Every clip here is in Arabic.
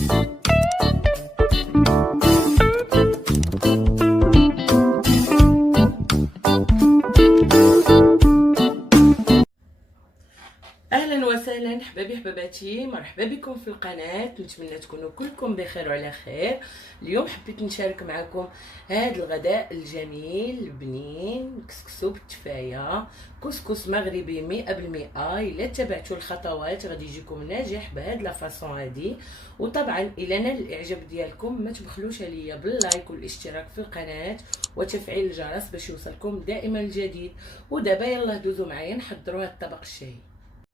اهلا وسهلا حبابي حباباتي، مرحبا بكم في القناه. نتمنى تكونوا كلكم بخير وعلى خير. اليوم حبيت نشارك معكم هذا الغداء الجميل البنين، كسكسو بالتفايه، كسكس مغربي 100%. الا تبعتوا الخطوات غادي يجيكم ناجح بهذه لافاسون هذه. وطبعا الى نال الاعجاب ديالكم ما تبخلوش عليا باللايك والاشتراك في القناه وتفعيل الجرس باش يوصلكم دائما الجديد. ودابا يلا دوزوا معايا نحضروا هذا الطبق الشهي.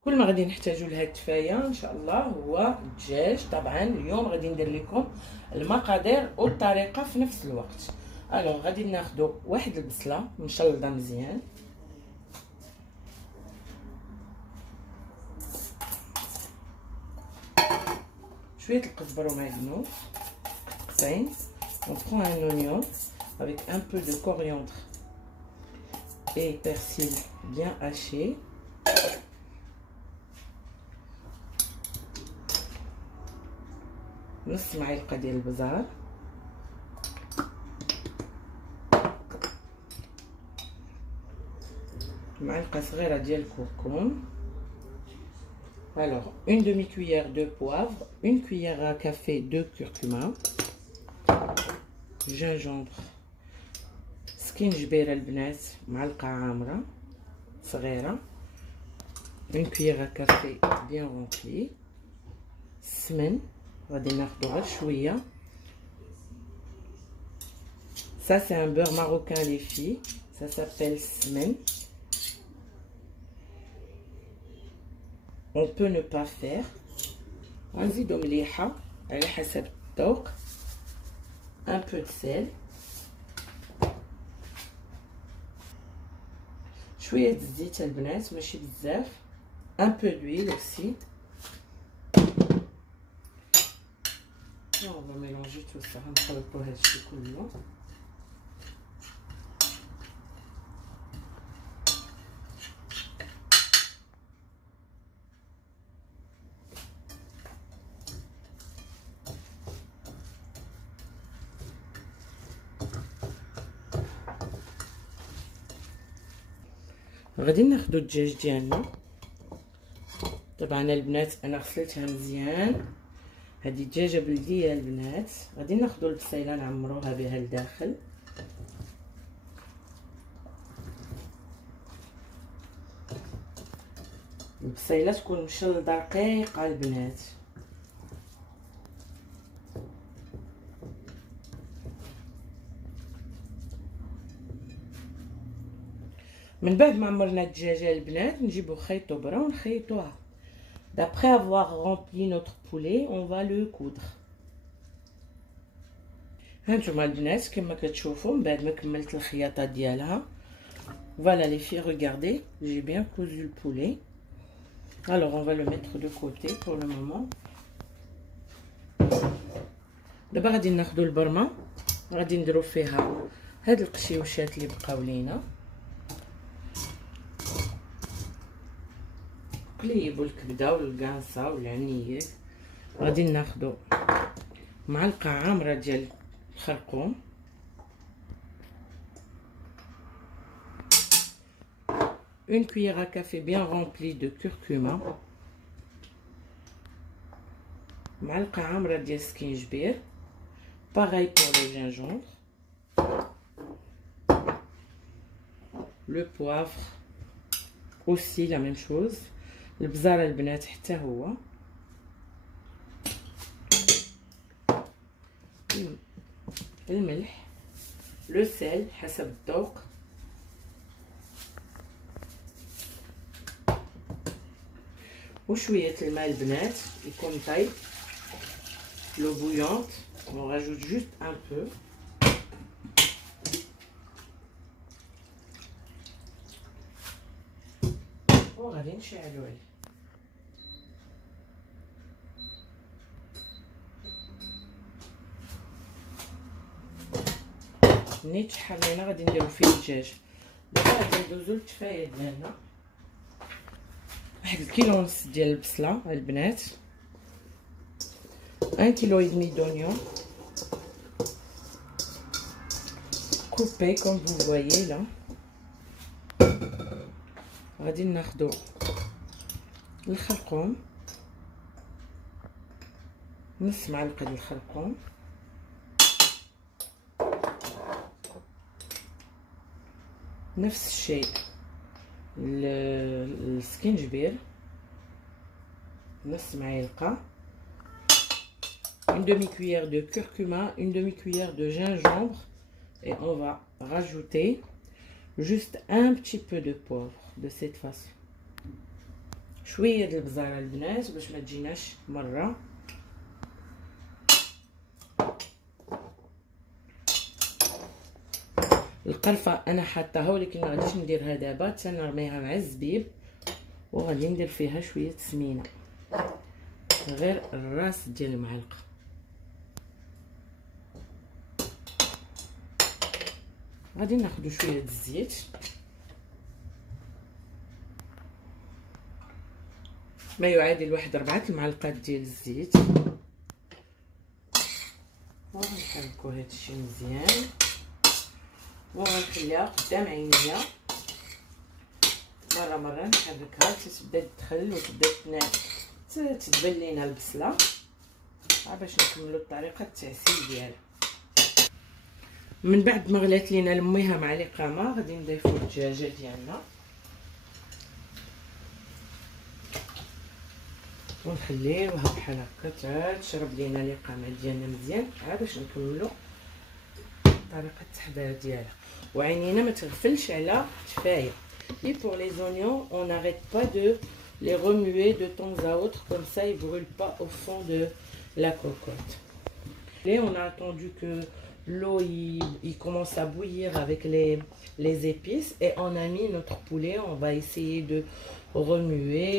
كل ما غادي نحتاجو لهاد التفايه ان شاء الله هو الدجاج. طبعا اليوم غادي ندير لكم المقادير والطريقه في نفس الوقت. الوغ غادي ناخذ واحد البصله مشلضه مزيان، شويه القزبر ومعدنوس قطعين. On prend un oignon avec un peu de coriandre et persil bien haché. نص معلقه ديال البزار، معلقه صغيره ديال الكركم. Alors une demi-cuillère de poivre, une cuillère à café de curcuma, gingembre، سكينجبيره البنات معلقه عامره صغيره، une cuillère à café bien remplie، السمن غادي ناخدو غير شويه. Ça c'est un beurre marocain les filles, ça s'appelle semen. On peut ne pas faire. غنزيدو مليحه على حسب الذوق. Un peu de sel، شويه الزيت البنات ماشي بزاف. Un peu d'huile aussi. On va mélanger tout ça غنخلطو هادشي كله. غادي ناخدو الدجاج ديالنا. طبعا البنات انا غسلتها مزيان، هذه دجاجه بلديه البنات. غادي ناخذوا البصيله نعمروها بها لداخل. البصيله تكون مشلضه رقيقه البنات. من بعد ما عمرنا الدجاجه البنات نجيبو خيط وبره ونخيطوها. D'après avoir rempli notre poulet, on va le coudre. هانتوما البنات كما كتشوفوا من بعد ما كملت الخياطه ديالها. Voilà les filles, regardez, j'ai bien cousu le poulet. Alors on va le mettre de côté pour le moment. دابا غادي ناخذوا البرمه، غادي نديروا فيها هاد القشيوشات اللي بقاو لينا. قليبوا الكبده والكانصه والعنيات. غادي ناخذوا معلقه عامره ديال الخرقوم، une cuillère à café bien remplie de curcuma، معلقه عامره ديال السكينجبير، pareil pour le gingembre، le poivre aussi la même chose، البزار البنات حتى هو، الملح، لو سيل حسب الذوق، وشويه الماء البنات يكون طايب، لو بويونت. on rajoute juste un peu. وغادي نشعلو عليه. ملي تشحر لينا غادي نديرو فيه الدجاج. دابا غادي ندوزو للتفايه ديالنا. واحد الكيلو ونص ديال البصله البنات، 1,5 kg d'oignons coupés comme vous voyez là. غادي ناخدو الخرقوم، نص معلقه الخرقوم، نفس الشيء السكينجبير نص معلقه، une demi-cuillère de curcuma, une demi-cuillère de gingembre, et on va rajouter juste un petit peu de poivre de cette façon. شويه د البزاره البنات باش ما تجيناش مره. القرفه انا حاطاها ولكن ما غاديش نديرها دابا، تنرميها مع الزبيب وغادي ندير فيها شويه سمينه، غير الراس ديال المعلقه. غادي ناخذ شويه د الزيت، ما يعادل واحد 4 المعلقات ديال الزيت، وغنحركو هادشي مزيان وغنخليها قدام عينيا مره نحركها تتبدا تدخل وتبدا تدبل لينا البصله باش نكملوا الطريقه التعسيل ديالها. من بعد ما غلات لينا لميها مع الإقامة غادي نضيفو الدجاجه ديالنا ونخليوها بحال هكا تشرب لينا الإقامة ديالنا مزيان باش نكملوا طريقه التحضير ديالها. وعينينا ما تغفلش على التفايه. Et pour les oignons, on n'arrête pas de les remuer de temps à autre, comme ça ils brûlent pas au fond de la cocotte. Et on a attendu que l'eau il commence à bouillir avec les épices et on a mis notre poulet. On va essayer de remuer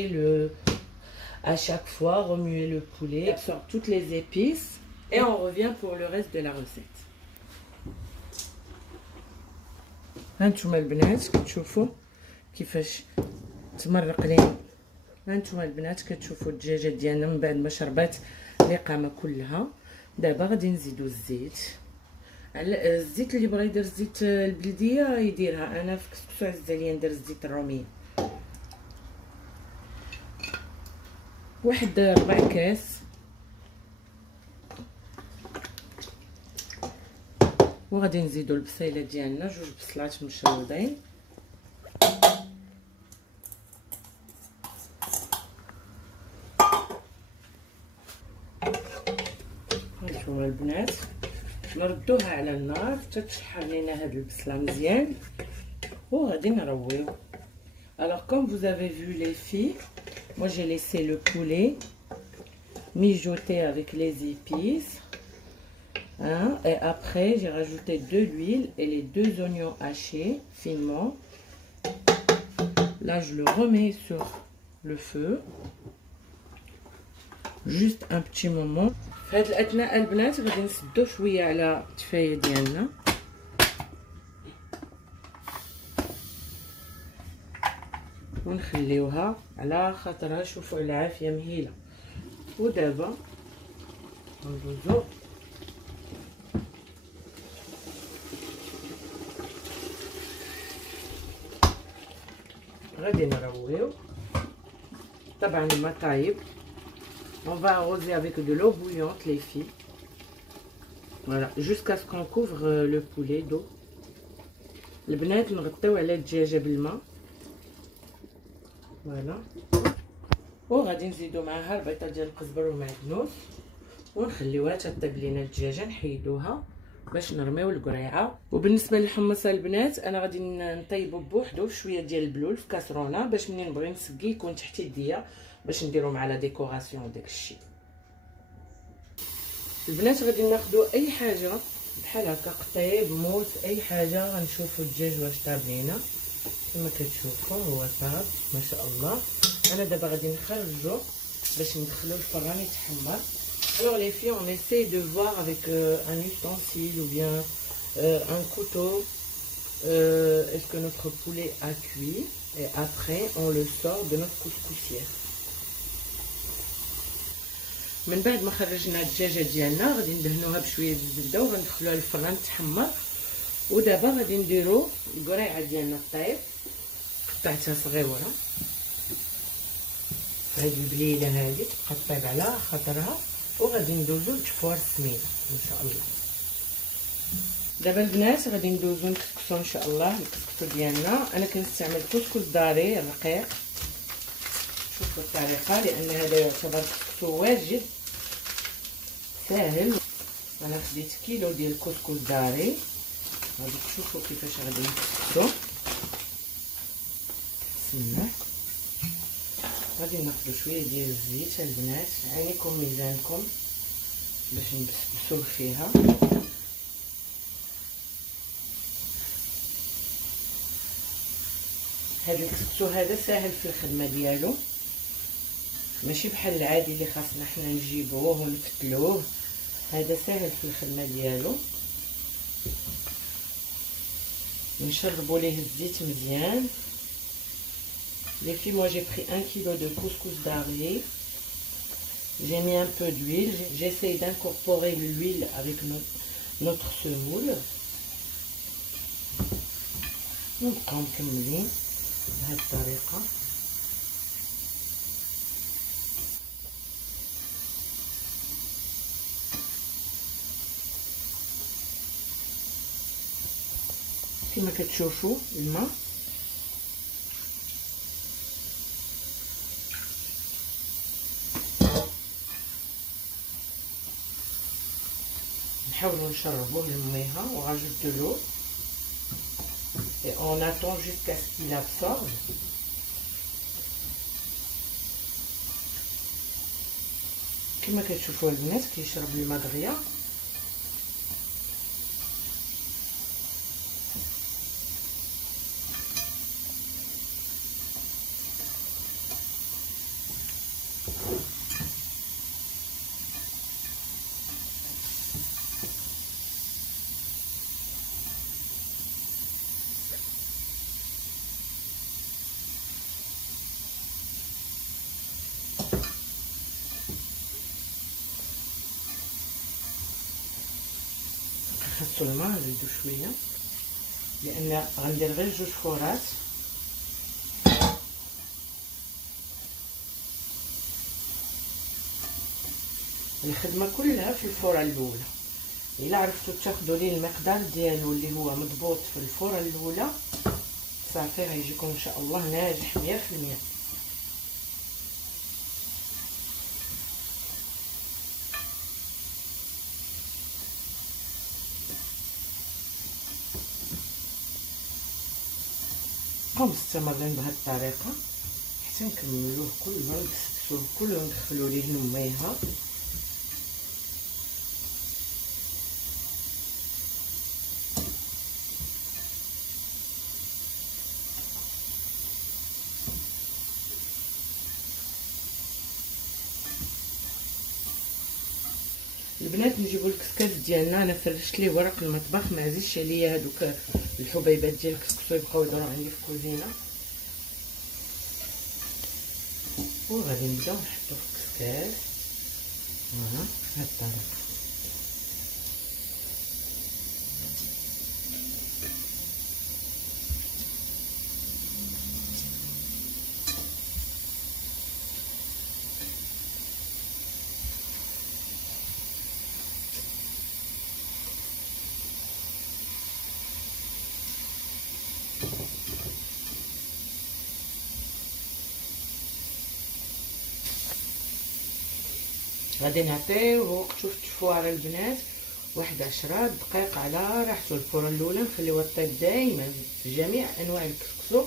à chaque fois remuer le poulet sur toutes les épices et on revient pour le reste de la recette. هانتوما البنات كتشوفوا كيفاش تمرق لينا. هانتوما البنات كتشوفوا الدجاجه ديالنا من بعد ما شربات الإقامة كلها. دابا غادي نزيدو الزيت. على الزيت اللي بغى يدير الزيت البلديه يديرها، انا في كسكسو عز عليا ندير الزيت الروميه. واحد 4 كاس، وغادي نزيدو البصيله ديالنا 2 بصلات مشروضين، هانتوما البنات نردوها على النار حتى تشحر لينا هاد البصله مزيان وغادي نرويو. Alors comme vous avez vu les filles, moi j'ai laissé le poulet mijoter avec les épices. Et après j'ai rajouté de l'huile et les 2 oignons hachés finement. Là je le remets sur le feu juste un petit moment. في هاد الاثناء البنات غادي نسدو شويه على التفايه ديالنا ونخليوها على خاطرها. شوفوا العافيه مهيله. ودابا ندوزو غادي نرويو. طبعا ما طايب. On va arroser avec de l'eau bouillante les filles. Voilà, jusqu'à ce qu'on couvre le poulet d'eau. البنات نغطيو على الدجاجه بالماء. فوالا. وغادي نزيدو معاها البيضه ديال القزبر والمعدنوس ونخليوها تطيب لينا الدجاجه، نحيدوها باش نرميو القريعه. وبالنسبه للحمص البنات انا غادي نطيبو بوحدو شويه ديال البلول في كاسرونه باش منين نبغي نسقي يكون تحت يديا باش نديرو مع لا ديكوراسيون وداكشي. البنات غادي ناخدو اي حاجه بحال هكا قطيب موس اي حاجه غنشوفو الدجاج واش طاب لينا كما كتشوفوا هو طاب ما شاء الله. انا دابا غادي نخرجو باش ندخلو الفران يتحمر. Alors les filles, on essaie de voir avec un ustensile ou bien un couteau est-ce que notre poulet a cuit, et après on le sort de notre couscoussière. من بعد ما خرجنا الدجاجه ديالنا غادي ندهنوها بشويه الزبده وغندخلوها للفران تحمر. ودابا غادي نديرو القريعه ديالنا الطيب، قطعتها صغيره في هذه البليله هذه تبقى طيب على خاطرها، وغادي ندوزو لتفوار السميده ان شاء الله. دابا البنات غادي ندوزو نكسكسو ان شاء الله الكسكسو ديالنا. انا كنستعمل كسكس داري رقيق، شوفوا الطريقه، لان هذا يعتبر كسكسو واجد ساهل. انا خديت كيلو ديال الكسكس داري، غادي تشوفوا كيفاش غادي نكسكسو. بسم الله. غادي ناخذ شويه ديال الزيت البنات، عينيكم ميزانكم باش نبسبسوه فيها. هذا الكسكسو هذا ساهل في الخدمه ديالو، ماشي بحال العادي اللي خاصنا حنا نجيبوه ونفتلوه. هذا ساهل في الخدمه ديالو. نشربوا ليه الزيت مزيان. Les filles, moi j'ai pris 1 kg de couscous d'arrier. J'ai mis un peu d'huile. J'essaye d'incorporer l'huile avec notre semoule. ونبقاو مكملين بهذه الطريقه. كما كتشوفوا الماء نحاولوا نشربوه للميها وراجوت de l'eau et on attend jusqu'à ce qu'il absorbe. كما كتشوفوا البنات كيشرب الماء دغيا. خصو الماء نزيدو شويه لان غندير غير 2 فورات. الخدمه كلها في الفوره الاولى. الا عرفتوا تاخذوا ليه المقدار ديالو اللي هو مضبوط في الفوره الاولى صافي غيجيكم ان شاء الله ناجح 100%. نبقاو مستمرين بهذه الطريقه حتى نكملوه كله، نكسكسوه كله، ندخلو ليه الميها. البنات نجيبو الكسكاس ديالنا. انا فرشت ليه ورق المطبخ، ما عزيزش عليا هادوك الحبيبات ديال الكسكسو يبقاو يدوروا عندي في الكوزينه. وغادي نبداو نحطو في الكسكاس بهاد الطريقه. غادي نعطيوه وقتو في التفوار البنات 10 دقائق على راحته. الفوره الاولى نخليوها طيب دائما في جميع انواع الكسكسو.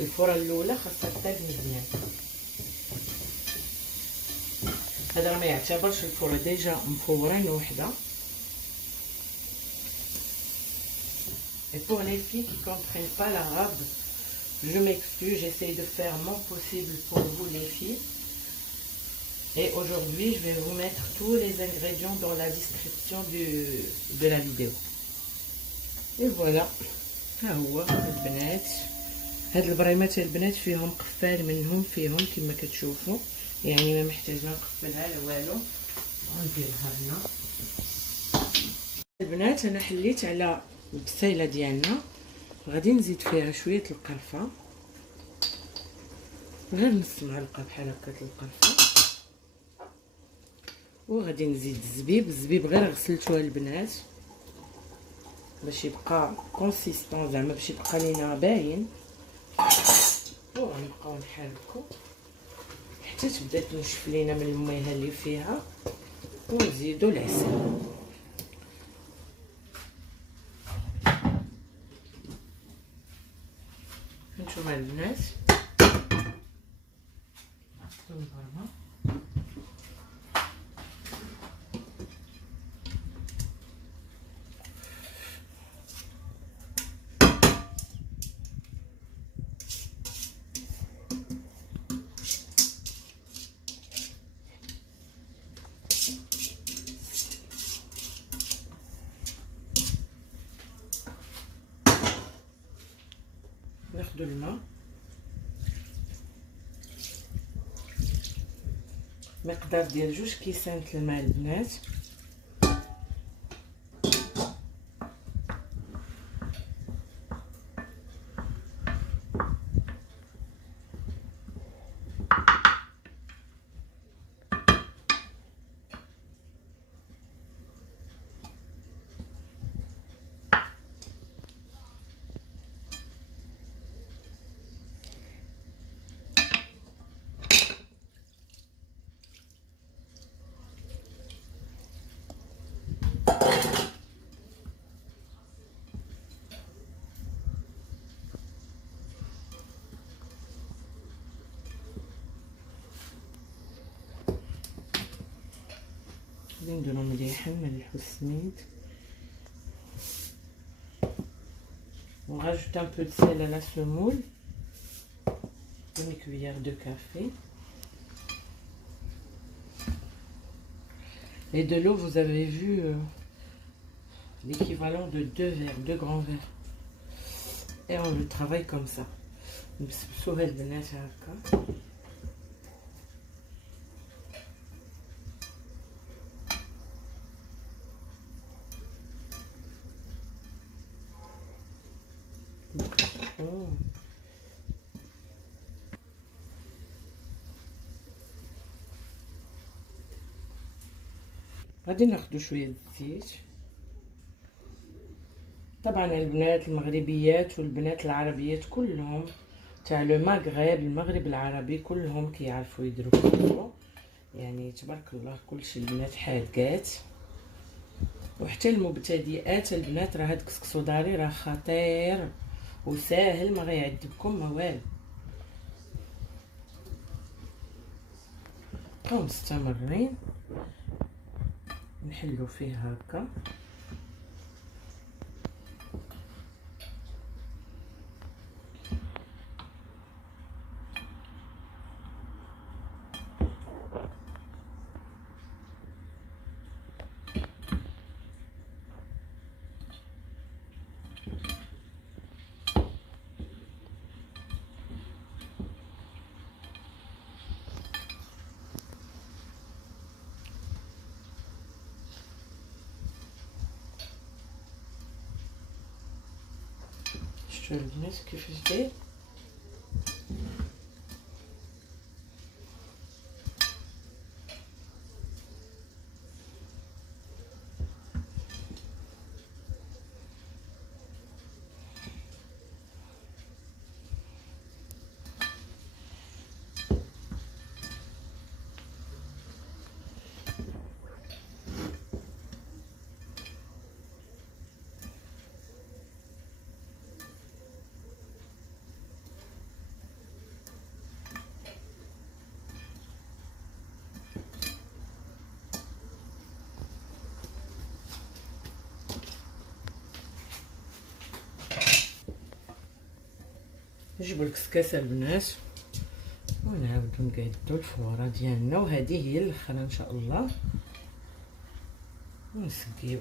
الفوره الاولى خاصها طيب مزيان. هذا راه ما يعتبرش الفوره ديجا مفورين وحده. Et pour les filles qui comprennent pas l'arabe, je m'excuse, j'essaie de faire mon possible pour vous les filles. Et aujourd'hui, je vais vous mettre tous les ingrédients dans la description de la vidéo. Et voilà. ها هو البنات. هاد البريمات البنات فيهم قفال منهم، فيهم كما كتشوفوا، يعني ما محتاجين نقفلها لا والو. ونديرها هنا. البنات انا حليت على البصيله ديالنا، غادي نزيد فيها شويه القرفه، غير نص معلقه بحال هكا القرفه، وغادي نزيد الزبيب غير غسلته البنات باش يبقى كونسيستون، زعما باش يبقى لينا باين. وغنبقاو نحركو حتى تبدا تنشف لينا من المياه اللي فيها، ونزيدو العسل. نتوما البنات ناخدو الماء، مقدار ديال 2 كيسان الماء البنات. نديرو مليحا ملح وسميد، on rajoute un peu de sel à la semoule, une cuillère de café et de l'eau. Vous avez vu l'équivalent de 2 verres, 2 grands verres, et on le travaille comme ça. نبسبسوها البنات هكا. غادي ناخدو شويه الزيت. طبعا البنات المغربيات والبنات العربيات كلهم تاع لو مغرب، المغرب العربي، كلهم كيعرفوا يديروا كيفو، يعني تبارك الله كلشي البنات حادقات. وحتى المبتدئات البنات راه هاد كسكسو داري راه خطير وساهل، ما غيعذبكم ما والو. بقاو مستمرين نحلو فيه هكا. شفتوا البنات كيفاش داير؟ نجيبو الكسكاسه البنات ونعاودو نقادو الفواره ديالنا، وهذه هي الاخرى ان شاء الله، ونسقيو.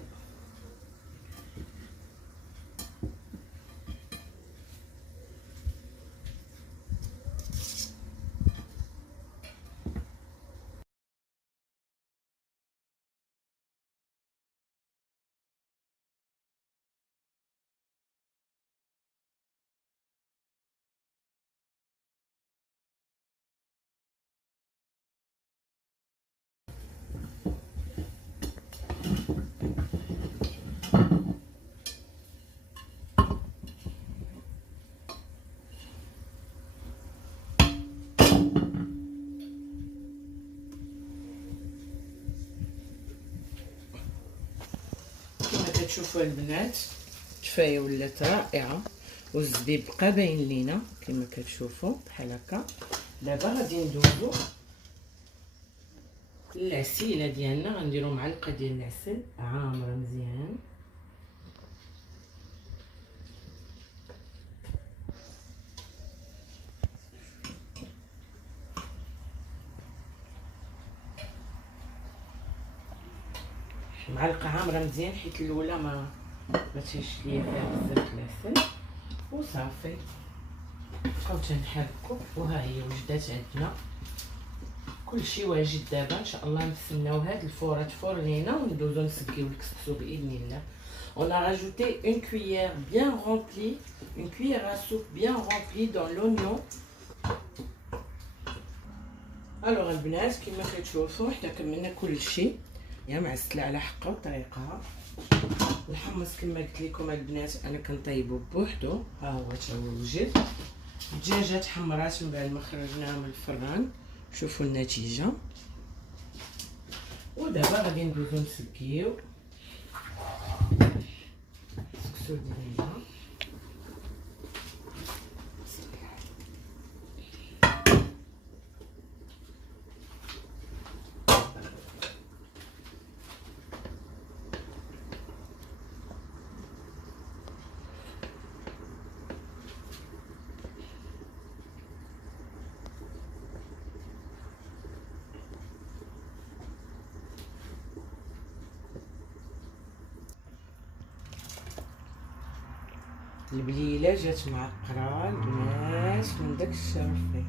كتشوفوا البنات الكفايه ولات رائعه، والزبيب بقى باين لينا كما كتشوفوا بحال هكا. دابا غادي ندوزو العسيله ديالنا، غنديرو معلقه ديال العسل عامره مزيان. معلقه عامره مزيان حيت الاولى ما تيش ليا فيها بزاف العسل، وصافي نبقاو تنحركو. وها هي وجدات عندنا كلشي واجد. دابا ان شاء الله نستناو هاد الفوره تفور لينا وندوزو نسقيو الكسكسو باذن الله. On a rajouté une cuillère bien remplie, une cuillère à soupe bien remplie dans l'oignon. Alors البنات كما كتشوفوا حنا كملنا كلشي يا معسله على حقه وطريقها. الحمص كما قلت لكم البنات انا كنطيبو بوحدو، ها هو تا هو وجد. الدجاجه تحمرات من بعد ما خرجناها من الفران، شوفوا النتيجه. ودابا غادي ندوزو نسقيو الكسكسو ديالنا. البليله جات معقره البنات من داك الشرفي.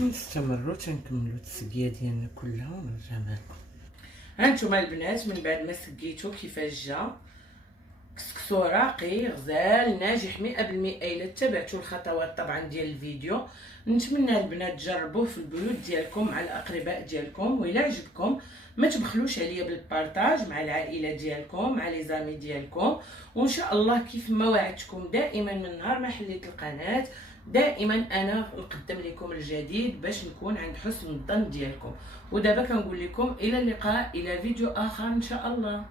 نستمروا تنكملوا التسقيه ديالنا كلها ونرجعنا لكم. هانتوما البنات من بعد ما سقيتو كيفاش جا كسكسو راقي غزال ناجح 100%. الا تبعتوا الخطوات طبعا ديال الفيديو، نتمنى البنات تجربوه في البيوت ديالكم مع الاقرباء ديالكم. وإلا عجبكم ما تبخلوش عليا بالبارطاج مع العائله ديالكم مع لي زامي ديالكم. وان شاء الله كيف ما وعدتكم دائما من نهار ما حليت القناه دائما انا نقدم لكم الجديد باش نكون عند حسن الظن ديالكم. ودابا كنقول لكم الى اللقاء الى فيديو اخر ان شاء الله.